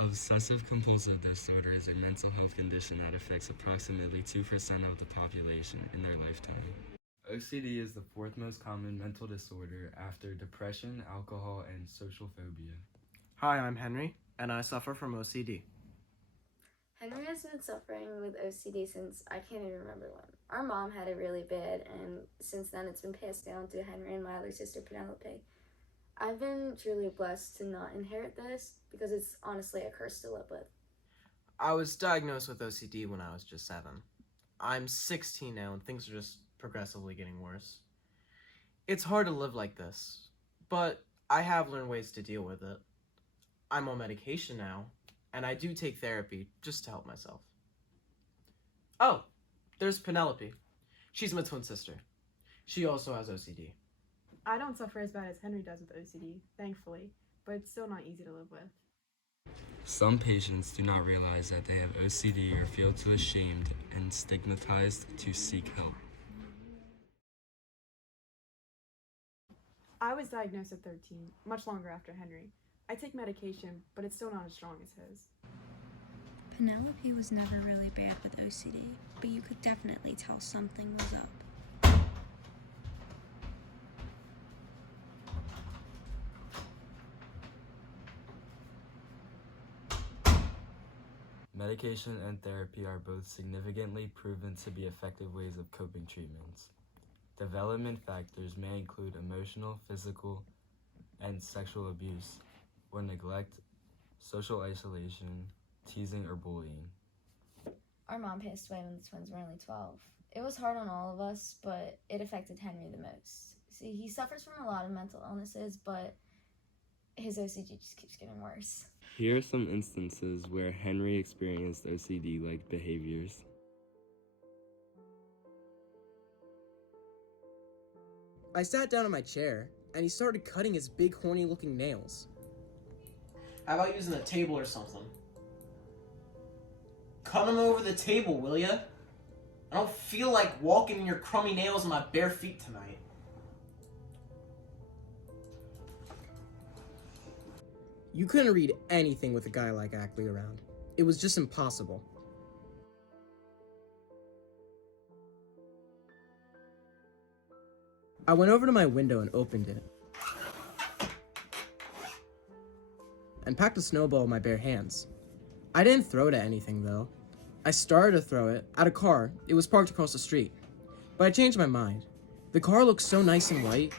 Obsessive-compulsive disorder is a mental health condition that affects approximately 2% of the population in their lifetime. OCD is the fourth most common mental disorder after depression, alcohol, and social phobia. Hi, I'm Henry, and I suffer from OCD. Henry has been suffering with OCD since I can't even remember when. Our mom had it really bad, and since then it's been passed down to Henry and my other sister, Penelope. I've been truly blessed to not inherit this because it's honestly a curse to live with. I was diagnosed with OCD when I was just 7. I'm 16 now, and things are just progressively getting worse. It's hard to live like this, but I have learned ways to deal with it. I'm on medication now, and I do take therapy just to help myself. Oh, there's Penelope. She's my twin sister. She also has OCD. I don't suffer as bad as Henry does with OCD, thankfully, but it's still not easy to live with. Some patients do not realize that they have OCD or feel too ashamed and stigmatized to seek help. I was diagnosed at 13, much longer after Henry. I take medication, but it's still not as strong as his. Penelope was never really bad with OCD, but you could definitely tell something was up. Medication and therapy are both significantly proven to be effective ways of coping treatments. Development factors may include emotional, physical, and sexual abuse, or neglect, social isolation, teasing, or bullying. Our mom passed away when the twins were only 12. It was hard on all of us, but it affected Henry the most. See, he suffers from a lot of mental illnesses, but his OCD just keeps getting worse. Here are some instances where Henry experienced OCD-like behaviors. I sat down in my chair, and he started cutting his big horny-looking nails. How about using a table or something? Cut them over the table, will ya? I don't feel like walking in your crummy nails on my bare feet tonight. You couldn't read anything with a guy like Ackley around. It was just impossible. I went over to my window and opened it, and packed a snowball in my bare hands. I didn't throw it at anything, though. I started to throw it at a car. It was parked across the street. But I changed my mind. The car looked so nice and white.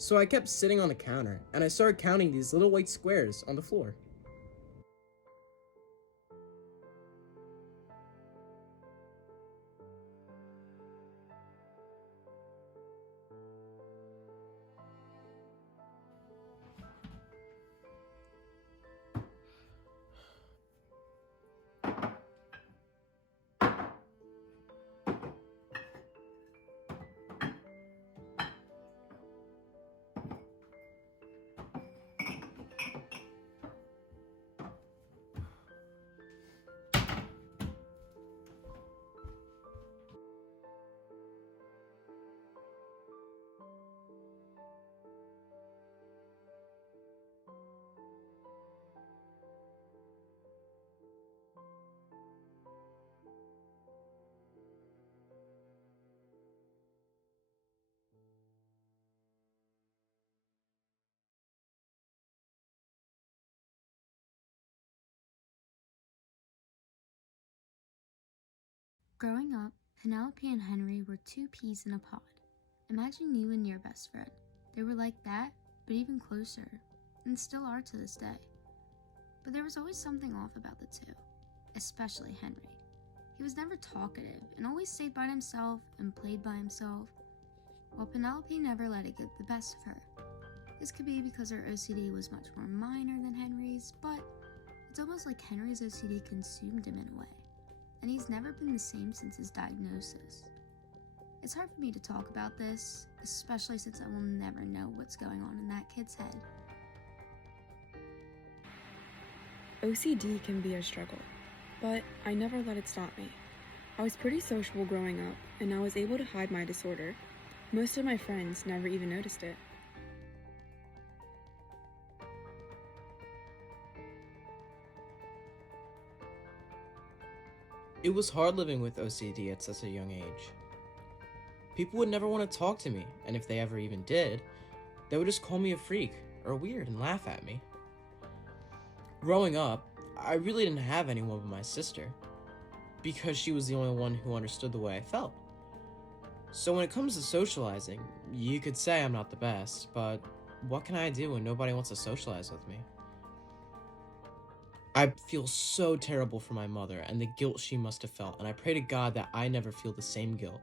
So I kept sitting on the counter, and I started counting these little white squares on the floor. Growing up, Penelope and Henry were two peas in a pod. Imagine you and your best friend. They were like that, but even closer, and still are to this day. But there was always something off about the two, especially Henry. He was never talkative and always stayed by himself and played by himself, while Penelope never let it get the best of her. This could be because her OCD was much more minor than Henry's, but it's almost like Henry's OCD consumed him in a way, and he's never been the same since his diagnosis. It's hard for me to talk about this, especially since I will never know what's going on in that kid's head. OCD can be a struggle, but I never let it stop me. I was pretty sociable growing up, and I was able to hide my disorder, Most of my friends never even noticed it. It was hard living with OCD at such a young age. People would never want to talk to me, and if they ever even did, they would just call me a freak or weird and laugh at me. Growing up, I really didn't have anyone but my sister, because she was the only one who understood the way I felt. So when it comes to socializing, you could say I'm not the best, but what can I do when nobody wants to socialize with me? I feel so terrible for my mother and the guilt she must have felt, and I pray to God that I never feel the same guilt,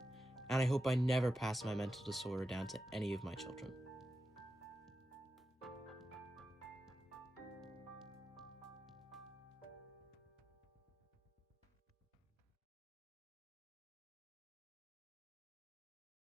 and I hope I never pass my mental disorder down to any of my children.